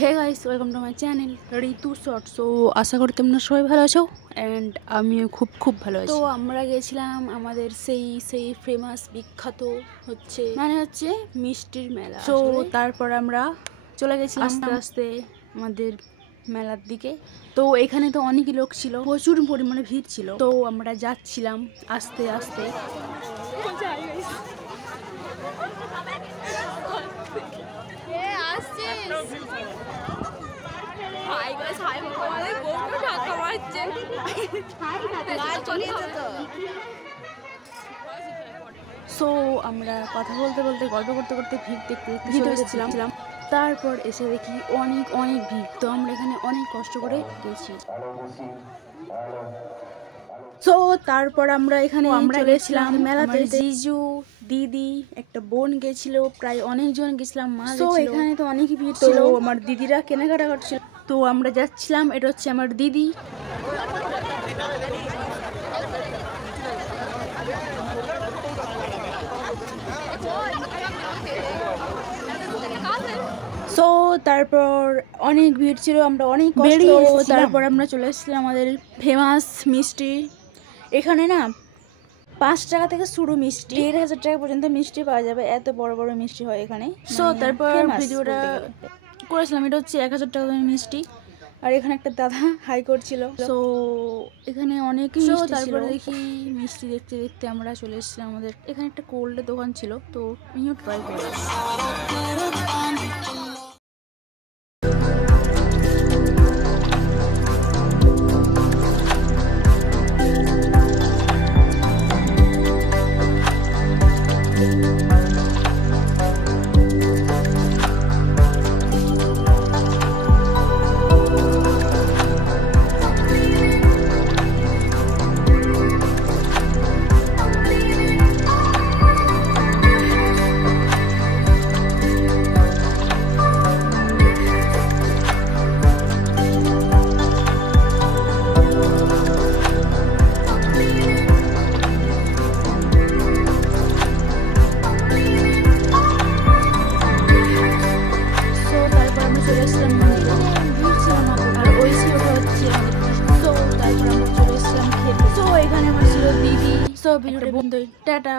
Hey guys, welcome to my channel Ritu short. So আশা করি তোমরা সবাই ভালো আছো অ্যান্ড আমিও খুব ভালো আছি। তো আমরা গেছিলাম আমাদের সেই ফেমাস বিখ্যাত হচ্ছে মিষ্টির মেলা। তো তারপর আমরা চলে গেছিলাম আস্তে আস্তে আমাদের মেলার দিকে। তো এখানে তো অনেক লোক ছিল, প্রচুর পরিমাণে ভিড় ছিল। তো আমরা যাচ্ছিলাম আস্তে আস্তে। সো আমরা কথা বলতে বলতে গল্প করতে করতে ভিড় দেখতে দেখতে এসেছিলাম। তারপর এসে দেখি অনেক ভিড়। তো আমরা এখানে অনেক কষ্ট করে গেছি। সো তারপর আমরা এখানে গেছিলাম মেলাতে। জিজু, দিদি, একটা বোন গেছিল, প্রায় অনেকজন গেছিলাম। মা তো এখানে তো অনেক ভিড় ছিল, আমার দিদিরা কেনাকাটা করছিল। তো আমরা যাচ্ছিলাম, এটা হচ্ছে আমার দিদি। সো তারপর অনেক ভিড় ছিল, আমরা অনেক কষ্ট। তারপর আমরা চলে এসেছিলাম আমাদের ফেমাস মিষ্টি। এখানে না 5 টাকা থেকে শুরু মিষ্টি, 1500 টাকা পর্যন্ত মিষ্টি পাওয়া যাবে। এত বড় বড় মিষ্টি হয় এখানে। সো তারপর ভিডিওটা করেছিলাম, এটা হচ্ছে 1000 টাকা দামের মিষ্টি। আর এখানে একটা দাদা হাই করছিল। সো এখানে অনেক মিষ্টি। তারপরে দেখি মিষ্টি দেখতে দেখতে আমরা চলে এসেছিলাম আমাদের এখানে একটা কোল্ডের দোকান ছিল। তো আমিও ট্রাই করলাম। ভিডিওটা বন্ধ। টাটা।